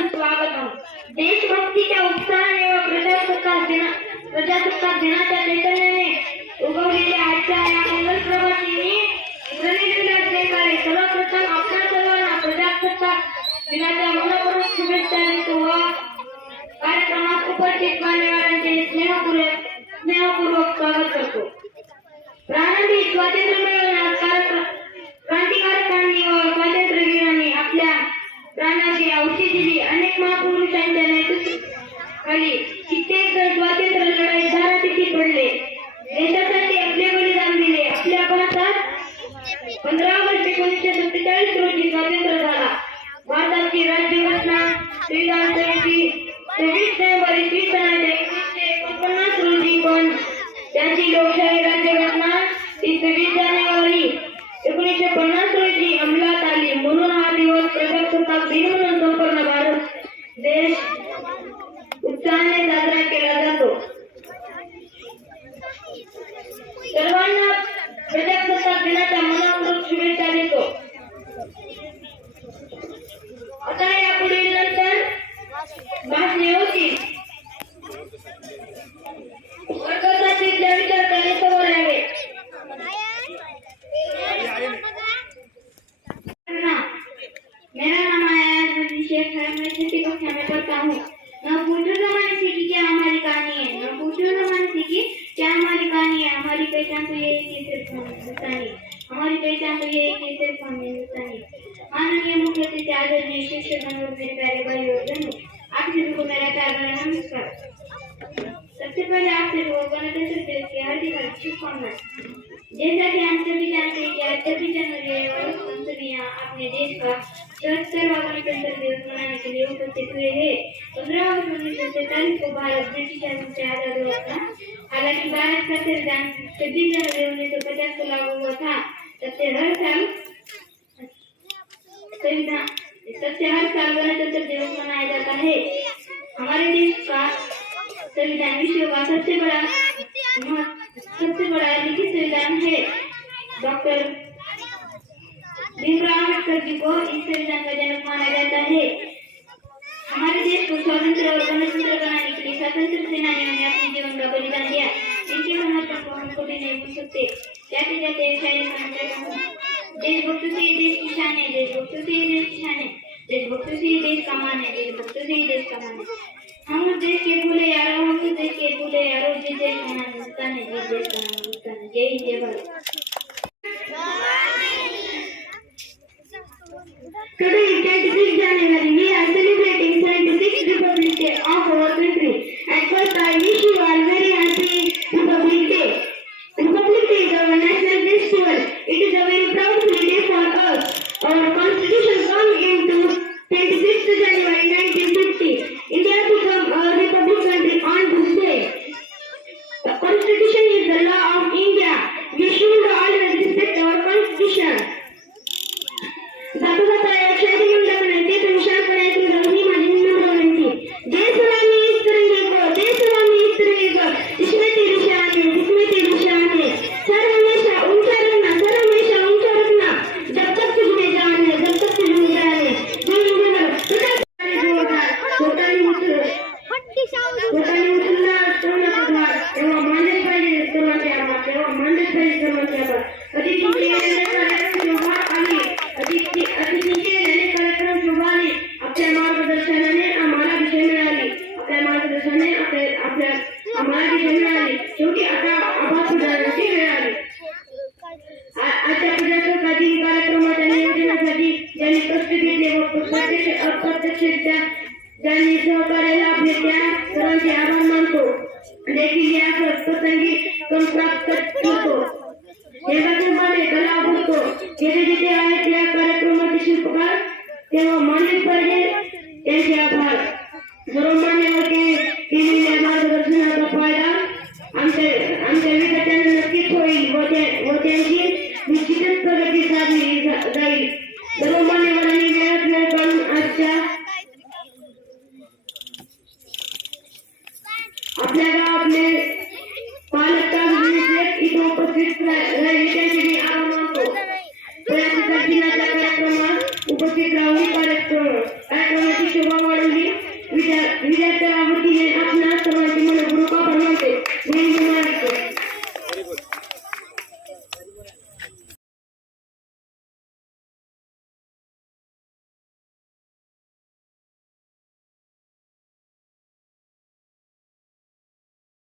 सर्वांचं स्वागतम देशभक्तीच्या उत्साहाने व प्रजासत्ताक दिना प्रजासत्ताक दिनाच्या चैतन्याने उगवलेल्या आजच्या या मंगल प्रभातीने सर्वप्रथम आपल्या सर्वांना प्रजासत्ताक दिनाच्या मनपूर्वक शुभेच्छा देतो व कार्यक्रमात उपस्थित मान्यवरांचे स्नेहपूर्वक स्नेहपूर्वक स्वागत करतो. प्रारंभी स्वातंत्र्य मिळवण्यात कार्यक्रम क्रांतिकारकांनी व स्वातंत्र्यवीरांनी आपल्या प्राणाची औषधी दिली अनेक महापुरुषांच्या नेतृत्वाखाली कित्येक जण स्वातंत्र्य लढाईत धारातीर्थी पडले. देशासाठी आपले बलिदान दिले. आपल्या भारतात प्रजासत्ताक संपूर्ण भारत देश उत्साहाने साजरा केला जातो. सर्वांना प्रजासत्ताक दिनाच्या मनपूर्वक शुभेच्छा देतो. आता या पुढील नंतर भाषणे होतील आयात वजी मैं छठी कक्षा में पढ़ता हूँ। न पूछो जमाने से कि क्या हमारी कहानी है, न पूछो जमाने से कि क्या हमारी कहानी है। हमारी पहचान तो ये है कि सिर्फ़ हम हिंदुस्तानी हमारी पहचान तो ये है कि सिर्फ़ हम हिंदुस्तानी माननीय मुख्य अतिथि आदरणीय शिक्षक और मेरे प्यारे भाई और बहनों, आप सभी को मेरा प्यार भरा नमस्कार। सबसे पहले आपसे लोग गणतंत्र दिवस की हार्दिक शुभकामनाएँ। जैसा कि हम सभी जानते हैं कि आज छब्बीस जनवरी और संसदियाँ अपने देश का चौहत्तरवा गणतंत्र दिवस के लिए हुए पंद्रह उन्नीस सौ सैतालीस को भारत ब्रिटिश शासन से आज़ाद हुआ था हालाँकि भारत का संविधान छब्बीस जनवरी उन्नीस सौ पचास को लागू हुआ था। तब से हर साल संविधान तब से हर साल गणतंत्र दिवस मनाया जाता है। हमारे देश का संविधान विश्व का सबसे बड़ा सबसे बड़ा लिखित संविधान है। डॉक्टर भीमराव अंबेडकर जी को इस संविधान का जनक माना जाता है हमारे देश को स्वतंत्र और गणतंत्र बनाने के लिए स्वतंत्र सेनानियों ने अपने जीवन बलिदान दिया इनके महत्व को हम कभी नहीं भूल सकते जाते जाते एक शायरी कहना चाहता हूँ देशभक्त से देश की शान है देशभक्त से देश की शान है देशभक्त से देश का मान है देशभक्त से देश का मान है हम उस देश के भूले यारो हम उस देश के भूले यारो देश का नाम हिंदुस्तान है जिस देश का नाम हिंदुस्तान है जय जय भारत Today, 26 January, we देखील या प्रसंगी संप्राप्त Hey,